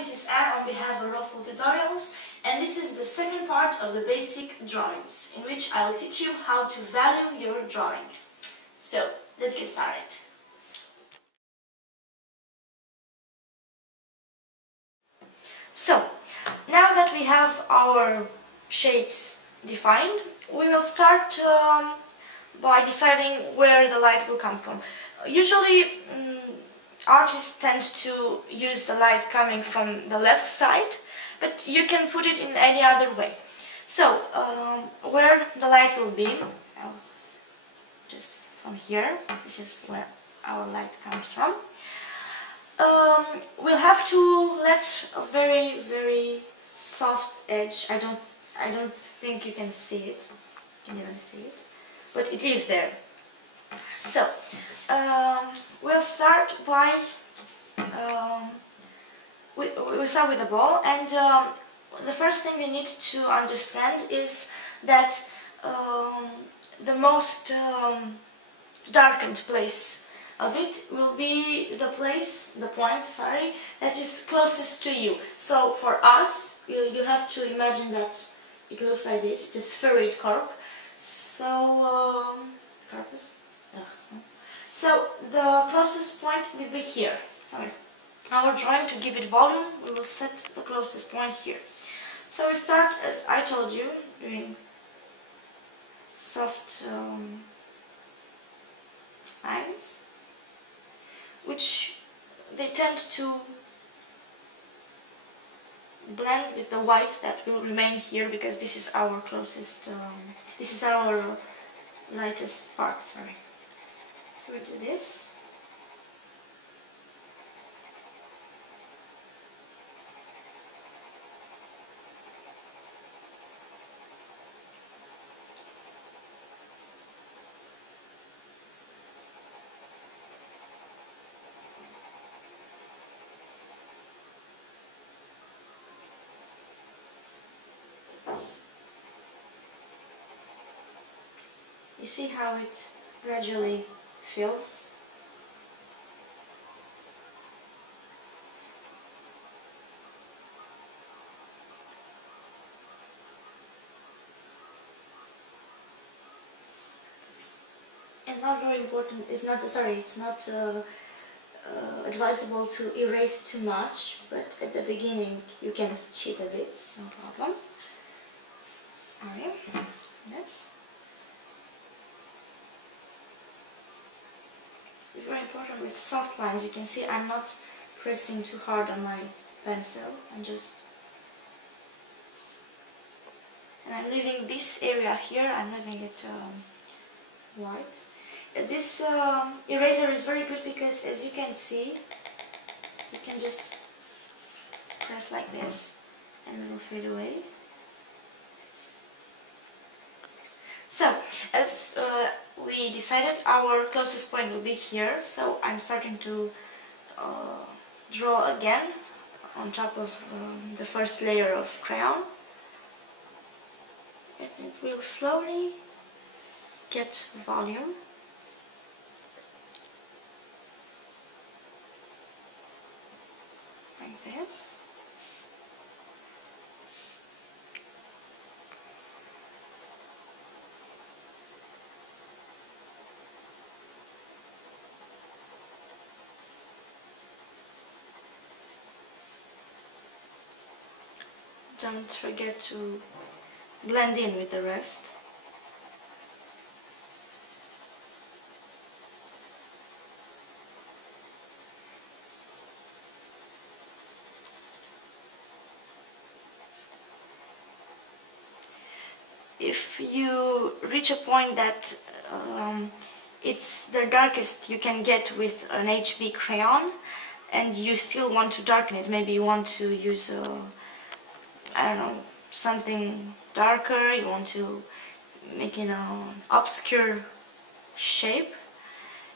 this is Anne on behalf of Rawful Tutorials, and this is the second part of the basic drawings, in which I will teach you how to value your drawing. So, let's get started. So, now that we have our shapes defined, we will start by deciding where the light will come from. Usually, artists tend to use the light coming from the left side, but you can put it in any other way. So, where the light will be, just from here, this is where our light comes from. We'll have to let a very, very soft edge. I don't think you can see it. You can even see it, but it is there. So, we'll start by we'll start with the ball, and the first thing we need to understand is that the most darkened place of it will be the point, that is closest to you. So for us, you have to imagine that it looks like this. It's a spheroid corp. So, So the closest point will be here. Sorry. Our drawing, to give it volume, we will set the closest point here. So we start, as I told you, doing soft lines, which they tend to blend with the white that will remain here, because this is our closest, this is our lightest part, sorry. So we do this. You see how it gradually fills? It's not very important, it's not advisable to erase too much, but at the beginning you can cheat a bit, no problem. Sorry, that's very important with soft lines. You can see I'm not pressing too hard on my pencil, and I'm leaving this area here, I'm leaving it white. This eraser is very good because, as you can see, you can just press like this and it will fade away. So, as we decided, our closest point will be here, so I'm starting to draw again on top of the first layer of crayon, and it will slowly get volume. Like this. Don't forget to blend in with the rest. If you reach a point that it's the darkest you can get with an HB crayon, and you still want to darken it, maybe you want to use I don't know, something darker, you want to make it an obscure shape,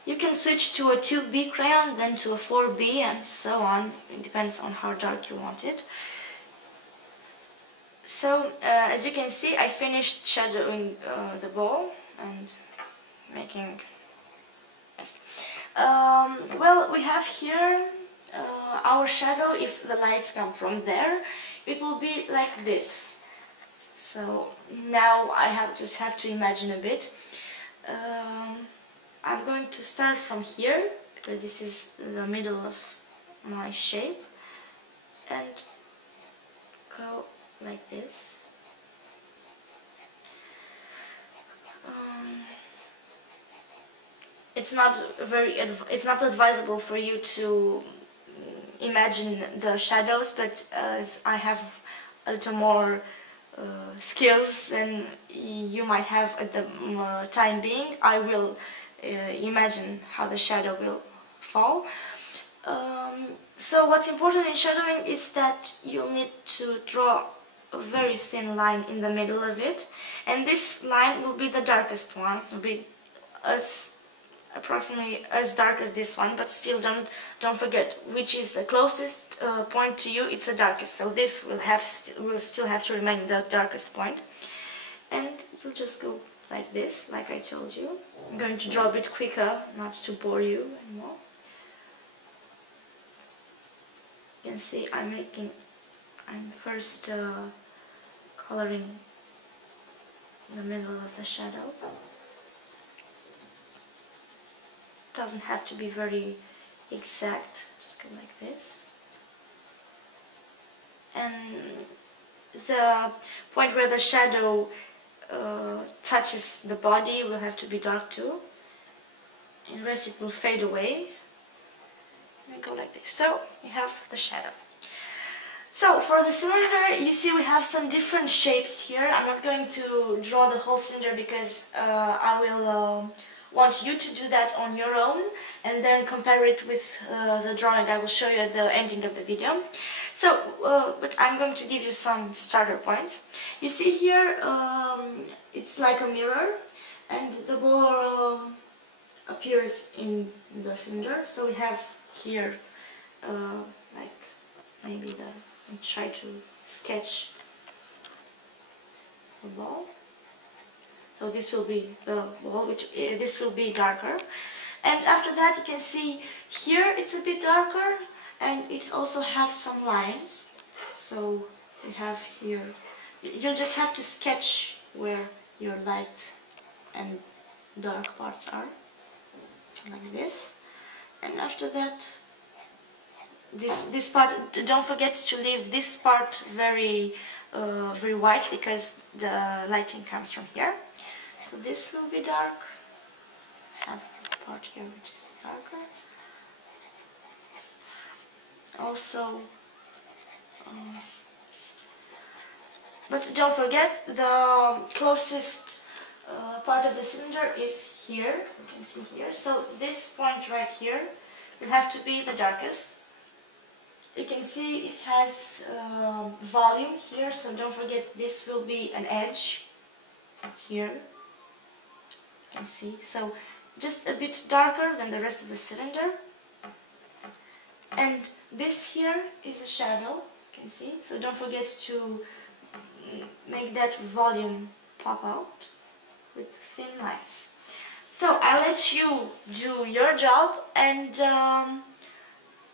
you can switch to a 2B crayon, then to a 4B, and so on. It depends on how dark you want it. So, as you can see, I finished shadowing the ball and making... Yes. Well, we have here our shadow, if the lights come from there, it will be like this. So now I just have to imagine a bit. I'm going to start from here, because this is the middle of my shape, and go like this. It's not advisable for you to imagine the shadows, but as I have a little more skills than you might have at the time being, I will imagine how the shadow will fall. So what's important in shadowing is that you'll need to draw a very thin line in the middle of it, and this line will be the darkest one. It will be approximately as dark as this one, but still don't forget which is the closest point to you. It's the darkest, so this will still have to remain the darkest point. And you'll just go like this, like I told you. I'm going to draw a bit quicker, not to bore you anymore. You can see I'm first coloring the middle of the shadow. Doesn't have to be very exact, just go like this. And the point where the shadow touches the body will have to be dark too, and the rest it will fade away. And go like this. So you have the shadow. So for the cylinder, you see we have some different shapes here. I'm not going to draw the whole cylinder because I will want you to do that on your own and then compare it with the drawing I will show you at the ending of the video. So, but I'm going to give you some starter points. You see here, it's like a mirror, and the ball appears in the cylinder. So we have here, like maybe I'll try to sketch the ball. So this will be the ball, which this will be darker. And after that you can see here it's a bit darker, and it also has some lines. So we have here, you'll just have to sketch where your light and dark parts are, like this. And after that, this part, don't forget to leave this part very white, because the lighting comes from here. So this will be dark. I have the part here which is darker. Also, but don't forget, the closest part of the cylinder is here. You can see here. So this point right here will have to be the darkest. You can see it has volume here, so don't forget this will be an edge here. You can see, so just a bit darker than the rest of the cylinder. And this here is a shadow, you can see, so don't forget to make that volume pop out with thin lines. So I'll let you do your job, and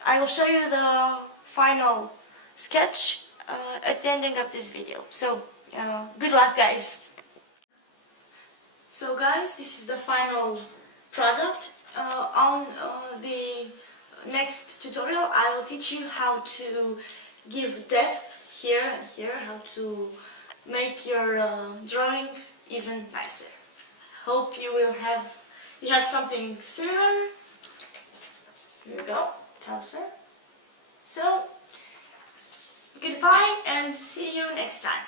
I will show you the final sketch at the ending of this video. So good luck, guys. So guys, this is the final product. On the next tutorial I will teach you how to give depth here and here, how to make your drawing even nicer. Hope you have something similar. Here we go, closer. So, goodbye and see you next time.